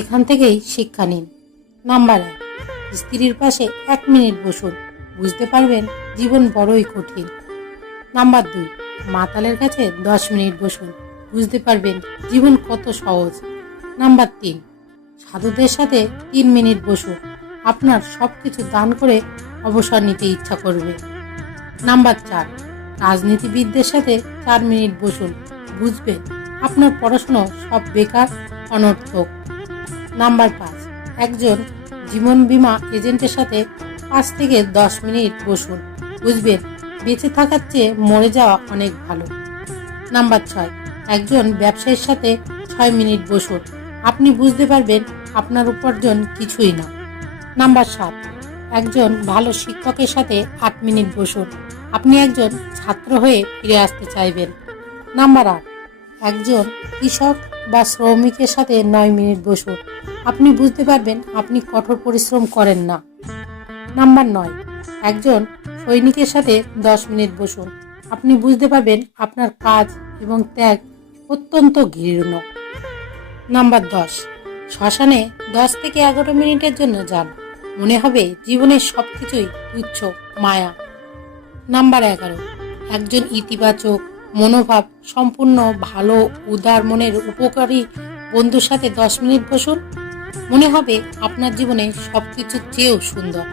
এখান থেকেই শিক্ষা নিন। নাম্বার 1, স্ত্রীর পাশে 1 মিনিট বসুন, বুঝতে পারবেন জীবন বড়ই কঠিন। নাম্বার 2, মাতালের কাছে 10 মিনিট বসুন, বুঝতে পারবেন জীবন কত সহজ। নাম্বার 3, সাধুদের সাথে 3 মিনিট বসুন, আপনার সবকিছু দান করে অবসর নিতে ইচ্ছা করবে। নাম্বার 4, রাজনীতিবিদদের সাথে 4 মিনিট বসুন, বুঝবেন আপনার পড়াশোনা সব বেকার, অনর্থক। নাম্বার 5, একজন জীবন বীমা এজেন্টের সাথে 5 থেকে 10 মিনিট বসুন, বুঝবেন বেঁচে থাকার চেয়ে মরে যাওয়া অনেক ভালো। নাম্বার 6, একজন ব্যবসায়ীর সাথে 6 মিনিট বসুন, আপনি বুঝতে পারবেন আপনার উপার্জন কিছুই না। নাম্বার 7, একজন ভালো শিক্ষকের সাথে 8 মিনিট বসুন, আপনি একজন ছাত্র হয়ে ফিরে আসতে চাইবেন। নাম্বার 8, একজন কৃষক বা শ্রমিকের সাথে 9 মিনিট বসুন, আপনি বুঝতে পারবেন আপনি কঠোর পরিশ্রম করেন না। নাম্বার 9, একজন সৈনিকের সাথে 10 মিনিট বসুন, আপনি বুঝতে পারবেন আপনার কাজ এবং ত্যাগ অত্যন্ত ঘৃণ্য। নাম্বার 10, শ্মশানে 10 থেকে 11 মিনিটের জন্য যান, মনে হবে জীবনের সবকিছুই তুচ্ছ, মায়া। নাম্বার 11, একজন ইতিবাচক মনোভাব সম্পূর্ণ ভালো উদার মনের উপকারী বন্ধুর সাথে 10 মিনিট বসুন, মনে হবে আপনার জীবনে সবকিছুর চেয়েও সুন্দর।